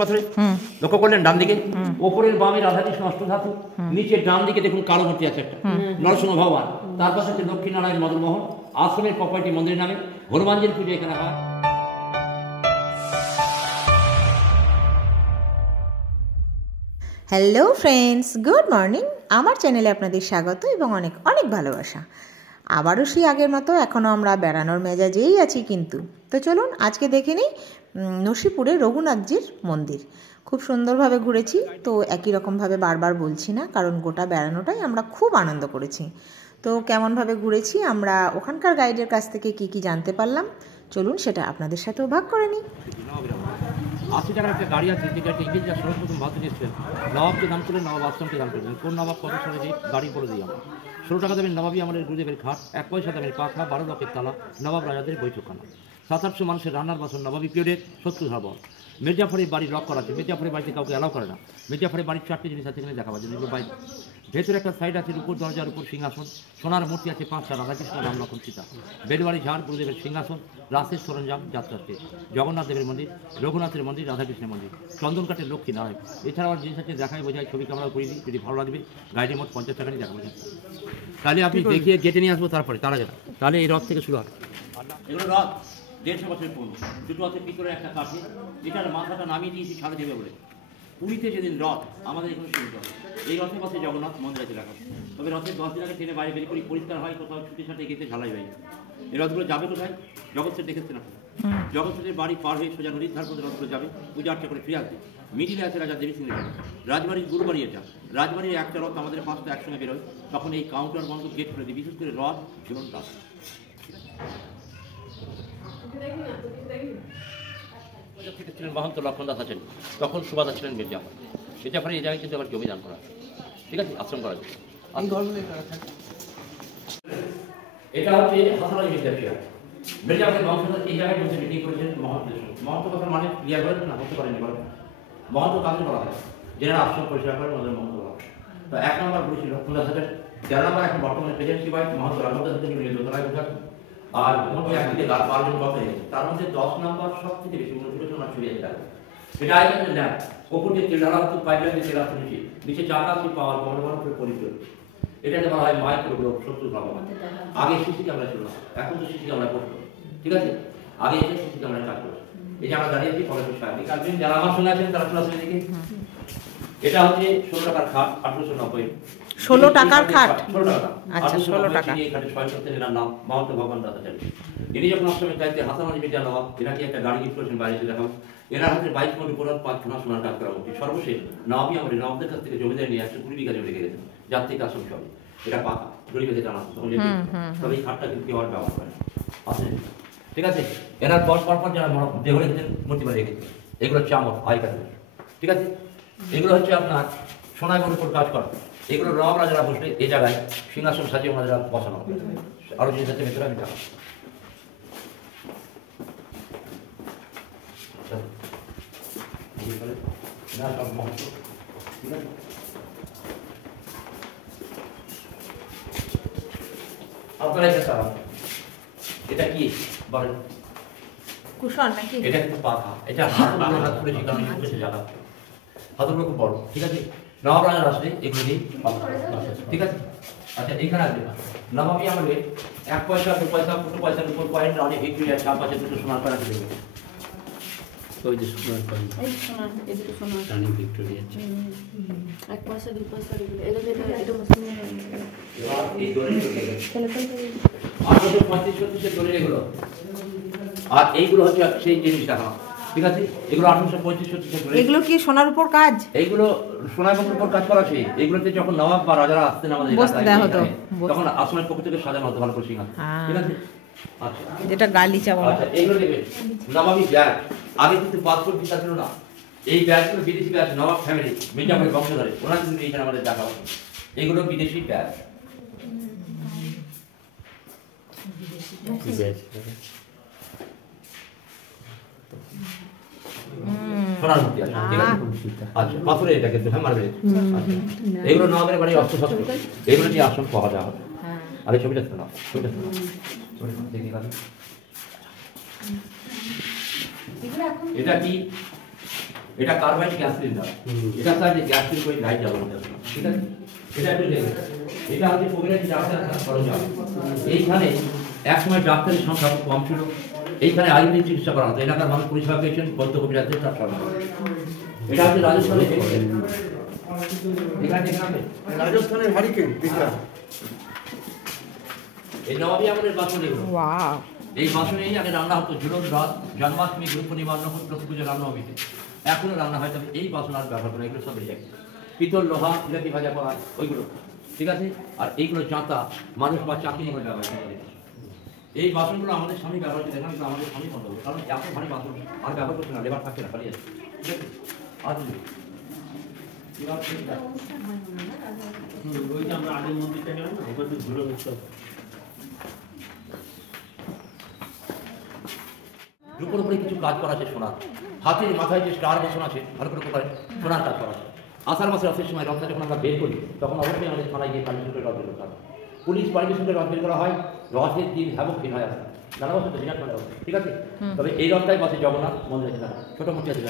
পাথরে লক্ষ্য করলেন ডান দিকে ওপরের বামে রাধাকৃষ্ণ অষ্টধাতু, নিচে ডান দিকে দেখুন কালো মূর্তি আছে একটা নরসিংহ ভগবান, তার পাশে হচ্ছে লক্ষ্মীনারায়ণ মদনমোহন। আশ্রমের প্রপার্টি মন্দির নামে হনুমানজির পুজো এখানে হয়। Hello friends, good morning. আমার চ্যানেলে আপনাদের স্বাগত এবং অনেক অনেক ভালোবাসা। আবারও সেই আগের মতো এখনও আমরা বেড়ানোর মেজাজেই আছি কিন্তু। তো চলুন আজকে দেখে নিই নসিপুরে রঘুনাথজির মন্দির। খুব সুন্দরভাবে ঘুরেছি, তো একই রকমভাবে বারবার বলছি না, কারণ গোটা বেড়ানোটাই আমরা খুব আনন্দ করেছি। তো কেমনভাবে ঘুরেছি আমরা ওখানকার গাইডের কাছ থেকে কি জানতে পারলাম, চলুন সেটা আপনাদের সাথেও ভাগ করে নিই। 80 টাকার একটা গাড়ি আছে, যে গাড়িটা ইংরেজরা সর্বপ্রথম ভারতে এসেছিলেন। নবাবকে দান করলেন, নবাব আশ্রমকে দান করলেন। কোন নবাব কত সালে যে গাড়ি করে দিই আমরা। 16 টাকা দামের নবাবই আমাদের গুরুদেবের খাট, 1 পয়সা দামের পাখা, 12 লক্ষের তালা, নবাব রাজাদের বৈঠকখানা, 700-800 মানুষের রান্নার বাসন, নবাবী পিরিয়ডের 70 ধাবন। মির্জাফরের বাড়ি লক করা আছে, মির্জাফরের বাড়িতে কাউকে অ্যালাউ করে না। মির্জাফরের বাড়ির 4টি জিনিস আছে এখানে দেখাবার জন্য। বাইরে ভেতরে একটা সাইড আছে, উপর দরজার উপর সিংহাসন, সোনার মূর্তি আছে 5টা, রাধাকৃষ্ণ রাম লক্ষ্মণ সীতা। বেলবাড়ি ঝাড় গুরুদেবের সিংহাসন, রাসের সরঞ্জাম, যাত্রার্থে জগন্নাথ দেবের মন্দির, রঘুনাথের মন্দির, রাধাকৃষ্ণের মন্দির, চন্দনকাঠের লক্ষ্মী নারায়ণ। এছাড়াও জিনিস আছে দেখায় বোঝায়, ছবি ক্যামেরা করে দিই, যদি ভালো লাগবে। গাড়ির মোট 50 টাকা নিয়ে দেখাবো। তাহলে আপনি দেখিয়ে গেটে নিয়ে আসবো, তারপরে তারা যাবে। তাহলে এই রথ থেকে শুরু হয়। এগুলো রথ 150 বছরের পুরনো, দুটো আছে পিতরে একটা কাঠে। এটার মাথাটা নামিয়ে দিয়েছি সারা দেবে বলে। পুরীতে যেদিন রথ আমাদের এখানে শুরু হয়, এই রথের পাশে জগন্নাথ মন্দির আছে রাখা। তবে রথের 10 দিন আগে ট্রেনে বাইরে বের করি, পরিষ্কার হয়, কোথাও ছুটির সাথে গেতে ঝালাই হয়। এই রথগুলো যাবে কোথায়? জগৎ সেট দেখেছেন আপনারা? জগৎ সেটের বাড়ি পার হয়ে সোজা নদীর ধার পর্যন্ত রথগুলো যাবে, পূজা অর্চনা করে ফিরে আসবে। মিডিলে আছে রাজা দেবী সিংহের রাজবাড়ির গুরুবাড়ি। এটা রাজবাড়ির একটা রথ আমাদের 5টা একসঙ্গে বেরোয়, তখন এই কাউন্টার বন্ধ গেট করে দিই, বিশেষ করে রথ জীবন দাস। ছিলেন মহন্ত লক্ষ্মণ দাস আছেন, তখন সুবাদা ছিলেন মির্জাফর। মির্জাফরের এই জায়গায় কিন্তু আবার জমি দান করা, ঠিক আছে, আশ্রম করা যায়। এটা হচ্ছে হাসান আলী মির্জা। মির্জাফরের বংশধর এই জায়গায় বসে মিটিং করেছেন মহন্তের সঙ্গে। মহন্ত কথার মানে ক্লিয়ার করেন না, বলতে পারেনি বলেন। মহন্ত কাজে বলা হয়, যারা আশ্রম পরিষ্কার করেন ওদের মহন্ত বলা হয়। তো 1 নম্বর বলেছিল লক্ষ্মণ দাস হাটের, 4 নম্বর এখন বর্তমানে প্রেসিডেন্সি ভাইস মহন্ত রাজমন্দির থেকে মিলে দোতলায় বসে আছেন। আর মোটামুটি একদিকে 12 জন কথা হয়েছে, তার মধ্যে 10 নম্বর সব থেকে বেশি উন্নতি ওনার ছবি আছে। এটা আইনের ল্যাব, ওপর দিয়ে তেল ঢালা হচ্ছে, পাইপলাইন দিয়ে তেল আসছে নিচে, নিচে চাকা আছে পাওয়ার বড় করে পরিচয়। এটাকে বলা হয় মাইক্রোগ্লোব শত্রু ভগবান। আগে সিসি ক্যামেরা ছিল না, এখন তো সিসি ক্যামেরা করতো, ঠিক আছে। আগে এসে সিসি ক্যামেরা কাজ করছে। এই যে আমরা দাঁড়িয়েছি কলেজের সামনে, কালদিন যারা আমার সঙ্গে আছেন তারা সরাসরি দেখে। এটা হচ্ছে 16 টাকার খাট, 1890। 16 টাকার খাট? 16 টাকা। আচ্ছা, 16 টাকা। এখানে 6 সপ্তাহের নাম মহন্ত ভগবান দাদাচারী। ইনি যখন আশ্রমের দায়িত্বে হাসান আলী মির্জা নবাব, এনাকে একটা গাড়ি গিফট করেছেন, বাইরে এসে দেখাবো। এনার হাতে 22 কোটি পুরো 5খানা সোনার কাজ করা মূর্তি। সর্বশেষ নবাবই আমাদের নবাবদের কাছ থেকে জমিদার নিয়ে 120 বিঘা জমি রেখে গেছেন, যার থেকে আশ্রম সব। এটা পাকা জড়ি বেঁধে টানা, তবে এই খাটটা কিন্তু কেউ আর ব্যবহার করে আছে, ঠিক আছে। এনার পরপর যারা দেহ রেখেছেন, মূর্তি বাড়ি রেখেছেন, এগুলো চামড় আই কাছে, ঠিক আছে। এগুলো হচ্ছে আপনার সোনায় গরুর উপর কাজ করা। এগুলো নবাব রাজারা বসলে এই জায়গায় সিংহাসন সাজিয়ে ওনারা বসানো। আরো জিনিস আছে ভেতরে, আমি দেখাবো। আপনারা এটা কি বলেন? কুশন নাকি? এটা কিন্তু পাখা, এটা হাত করেছি কারণ জায়গা হাতগুলো খুব বড়, ঠিক আছে। নবাব রাজার আসলে এগুলো দিয়ে, ঠিক আছে। আচ্ছা, এখানে আসবে নবাবী আমলে 1 পয়সা 2 পয়সা 2 পয়সার উপর কয়েন রানী ভিক্টোরিয়া ছাপ আছে, 2টো সোনার কয়েন আছে। ওই যে সোনার কয়েন, এই সোনার, এই দুটো সোনার রানী ভিক্টোরিয়া 1 পয়সা 2 পয়সা এটা মুসলিম এই দড়ি চলে 1835 দড়ি এগুলো। আর এইগুলো হচ্ছে সেই জিনিস দেখা, ঠিক আছে। এগুলো 1835 এগুলো কি সোনার উপর কাজ? এইগুলো সোনার উপর কাজ করা আছে। এগুলোতে যখন নবাব বা রাজারা আসতেন আমাদের এলাকায়, তখন আশ্রমের পক্ষ থেকে সাজানো হতো ভালো করে সিংহাসন, ঠিক আছে। আচ্ছা, যেটা গালিচা বলা। আচ্ছা, এইগুলো দেখবেন নবাবী ব্যাগ। আগে কিন্তু পাসপোর্ট ভিসা ছিল না, এই ব্যাগগুলো বিদেশি ব্যাগ। নবাব ফ্যামিলি মির্জাফরের বংশধরে ওরা কিন্তু এইখানে আমাদের দেখা হতো। এগুলো বিদেশি ব্যাগ। সোনার মূর্তি আছে, ঠিক আছে। আচ্ছা, পাথরে এটা কিন্তু হ্যাঁ মারবে। আচ্ছা, এগুলো নবাবের বাড়ি অস্ত্র শস্ত্র, এগুলো নিয়ে আশ্রম পাওয়া যাওয়া হবে। আরে ছবিটা শোনা, ছবিটা শোনা, দেখি কাজ। এটা কি এটা কার্বাইড গ্যাস সিলিন্ডার, এটা স্যার যে গ্যাস সিলিন্ডার লাইট জ্বালানো যাবে, ঠিক আছে? এটা একটু দেখুন, এটা হচ্ছে কবিরাজি ডাক্তার সরঞ্জাম। এইখানে একসময় ডাক্তারের সংখ্যা কম ছিল, এইখানে আয়ুর্বেদিক চিকিৎসা করা হতো, এলাকার মানুষ পরিষেবা পেয়েছেন বৌদ্ধ কবিরাজদের তার সরঞ্জাম। এটা হচ্ছে রাজস্থানের রাজস্থানের হারিকেন এই নবাবী আমাদের বাসন এগুলো। ওয়াও, এই বাসনেই আগে রান্না হতো ঝুলন রাত, জন্মাষ্টমী, গুরু পূর্ণিমা, লক্ষ্মী পুজো, রামনবমীতে। এখনো রান্না হয়, তবে এই বাসন আর ব্যবহার করে, এগুলো সব রিজেক্ট। পিতল, লোহা, জিলাপি ভাজা করা হয় ওইগুলো, ঠিক আছে? আর এইগুলো জাঁতা মানুষ বা চাকরি করে ব্যবহার করে। এই বাসনগুলো আমাদের স্বামী ব্যবহার করে, এখানে আমাদের স্বামী বন্ধ হবে, কারণ এত ভারী বাসন আর ব্যবহার করছে না, লেবার থাকছে না, পালিয়ে যাচ্ছে, ঠিক আছে? আসলে ওই যে আমরা আগের মন্দিরটা গেলাম না, ওখানে ঘুরে উৎসব রূপোর উপরে কিছু কাজ করা আছে সোনার, হাতের মাথায় যে স্টার বসানো আছে ভালো করে কোথায় সোনার কাজ করা আছে। আষাঢ় মাসের রথের সময় রথটা যখন আমরা বের করি তখন অবশ্যই আমাদের থানায় গিয়ে পারমিশন করে রথ বের করতে হবে। পুলিশ পারমিশন করে রথ বের করা হয়, রথের দিন হ্যাবক দিন হয় আসে, জানা বছর তো বিরাট মানে রথ, ঠিক আছে? তবে এই রথটাই বাসে জগন্নাথ মন্দিরে আছে, ছোট মূর্তি আছে,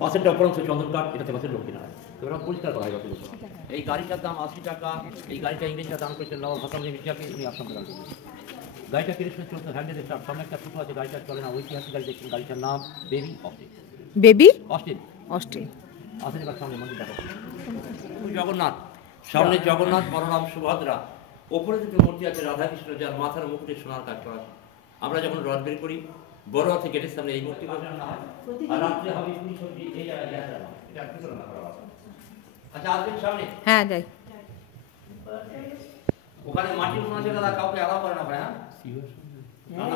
পাশেরটা অপরাংশ চন্দন কাঠ, এটাতে বাসের লক্ষ্মী নারায়ণ, এবার পরিষ্কার করা হয় রথের উপর। এই গাড়িটার দাম 80 টাকা, এই গাড়িটা ইংরেজরা দাম করেছেন নবাব হাসান আলী মির্জাকে, উনি আসাম দাম করেছেন। গাড়িটা কিরকম চলছে, হ্যান্ডেল স্টার্ট, সামনে একটা ফুটো আছে, গাড়িটা চলে না, ঐতিহাসিক গাড়ি দেখছেন, গাড়িটার নাম Baby Austin. Baby Austin Austin. আসেন এবার সামনে মন্দির দেখা, জগন্নাথ, সামনে জগন্নাথ, বলরাম, সুভদ্রা, ওপরে দুটো মূর্তি আছে রাধাকৃষ্ণ, যার মাথার মুকুটে সোনার কাজ করা আছে। আমরা যখন রথ বের করি বড় রথে গেটের সামনে এই মূর্তি বসানো হয়, আর রাত্রে হবে পুরি সবজি, এই জায়গায় গ্যাস রাখা হয়, এটা কিছু না করা আছে। আচ্ছা আসবেন সামনে, হ্যাঁ যাই। ওখানে মাটি মনে আছে দাদা, কাউকে আলাদা করে না ভাই, হ্যাঁ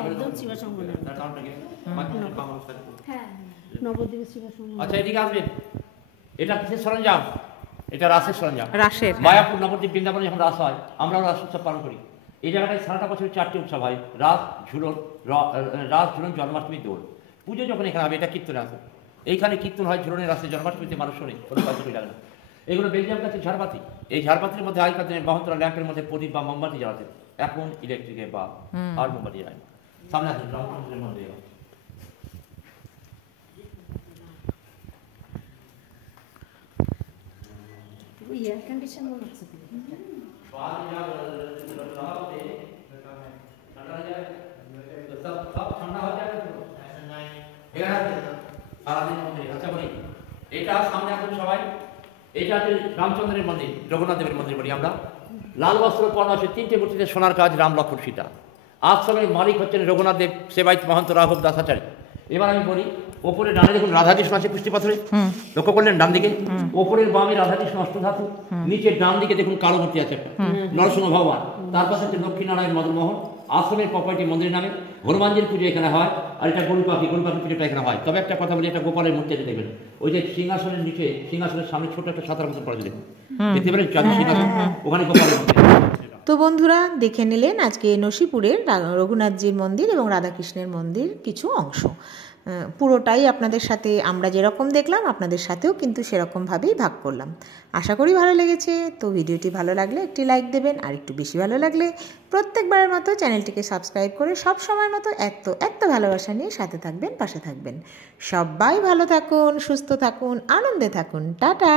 একদম শিবাসঙ্গ না। তার কারণটা কি? মাটি মনে পাওয়া অবস্থা কি? হ্যাঁ, নবদ্বীপের শিবাসঙ্গ। আচ্ছা এদিকে আসবেন, এটা কিসের সরঞ্জাম? এটা রাসের সরঞ্জাম। রাসের। মায়াপুর, নবদ্বীপ, বৃন্দাবনে যখন রাস হয় আমরাও রাস উৎসব পালন করি। এই জায়গাটায় সারাটা বছর 4টে উৎসব হয়, রাস, ঝুলন, রাস, ঝুলন, জন্মাষ্টমী, দোল। পুজো যখন এখানে হবে এটা কীর্তনে আসে, এইখানে কীর্তন হয়, ঝুলনের রাসে, জন্মাষ্টমীতে মানুষ শোনে, কোনো কাজে লাগে না। এগুলো বেলজিয়াম কাছে ঝাড়বাতি, এই ঝাড়বাতির মধ্যে আগেকার দিনে মহন্তরা ল্যাম্পের মধ্যে প্রদীপ বা মোমবাতি জ্বালাতেন, এখন ইলেকট্রিকে বা আর মোমবাতি জ্বালায়। সামনে আসেন রামকৃষ্ণের মন্দির। ওই এয়ার কন্ডিশন মনে হচ্ছে। এটা সামনে এখন সবাই, এটা হচ্ছে রামচন্দ্রের মন্দির, জগন্নাথ দেবের মন্দির বলি আমরা। লাল বস্ত্র পরা আছে, 3টে মূর্তিতে সোনার কাজ, রাম, লক্ষ্মণ, সীতা। আশ্রমের মালিক হচ্ছেন রঘুনাথ দেব, সেবায়িত মহন্ত রাঘব দাসাচার্য। এবার আমি বলি, ওপরে ডানে দেখুন রাধাকৃষ্ণ আছে পুষ্টি পাথরে, লক্ষ্য করলেন ডান দিকে, ওপরের বামে রাধাকৃষ্ণ অষ্টধাতু, নিচের ডান দিকে দেখুন কালো মূর্তি আছে একটা, নরসিংহ ভগবান, তার পাশে হচ্ছে লক্ষ্মীনারায়ণ, মদনমোহন। আশ্রমের প্রপার্টি মন্দিরের নামে, হনুমানজির পুজো এখানে হয়, আর এটা গরু পাখি পুজোটা এখানে হয়। তবে একটা কথা বলি, একটা গোপালের মূর্তি আছে দেখবেন, ওই যে সিংহাসনের নিচে, সিংহাসনের সামনে ছোট একটা সাঁতার মতন পড়ে দেখুন, দেখতে পারেন চাঁদের সিংহাসন, ওখানে গোপালের মূর্তি। তো বন্ধুরা দেখে নিলেন আজকে নসিপুরের রঘুনাথজির মন্দির এবং রাধাকৃষ্ণের মন্দির কিছু অংশ। পুরোটাই আপনাদের সাথে আমরা যেরকম দেখলাম আপনাদের সাথেও কিন্তু সেরকমভাবেই ভাগ করলাম। আশা করি ভালো লেগেছে। তো ভিডিওটি ভালো লাগলে একটি লাইক দেবেন, আর একটু বেশি ভালো লাগলে প্রত্যেকবারের মতো চ্যানেলটিকে সাবস্ক্রাইব করে সব সময়ের মতো এত ভালোবাসা নিয়ে সাথে থাকবেন, পাশে থাকবেন। সবাই ভালো থাকুন, সুস্থ থাকুন, আনন্দে থাকুন। টাটা।